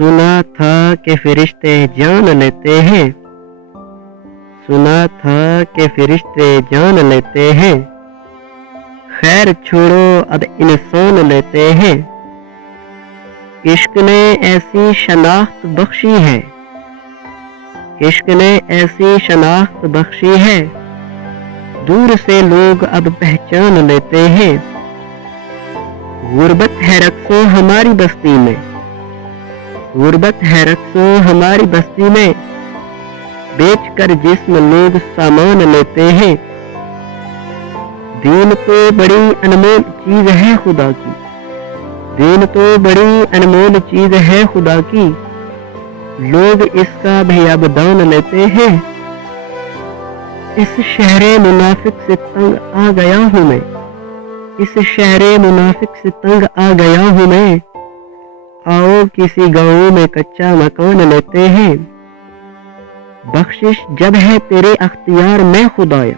सुना था कि फरिश्ते जान लेते हैं, सुना था कि फरिश्ते जान लेते हैं, खैर छोड़ो अब इंसान लेते हैं। इश्क ने ऐसी शनाख्त बख्शी है, इश्क ने ऐसी शनाख्त बख्शी है, दूर से लोग अब पहचान लेते हैं। गुर्बत है रक्सों हमारी बस्ती में, गुर्बत है रक्सों हमारी बस्ती में, बेच कर जिस्म लोग सामान लेते हैं। दीन तो बड़ी अनमोल चीज है खुदा की, दीन तो बड़ी अनमोल चीज है खुदा की, लोग इसका भी अब दान लेते हैं। इस शहरे मुनाफिक से तंग आ गया हूँ मैं, इस शहरे मुनाफिक से तंग आ गया हूँ मैं, आओ किसी गाँव में कच्चा मकान लेते हैं। बख्शिश जब है तेरे अख्तियार में खुदाया,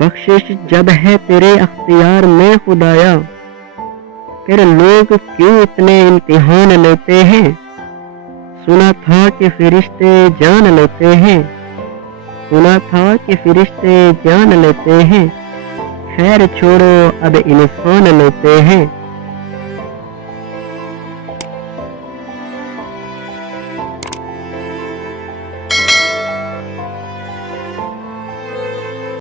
बख्शिश जब है तेरे अख्तियार में खुदाया, फिर लोग क्यों इतने इम्तिहान लेते हैं। सुना था कि फरिश्ते जान लेते हैं, सुना था कि फरिश्ते जान लेते हैं, खैर छोड़ो अब इंसान लेते हैं।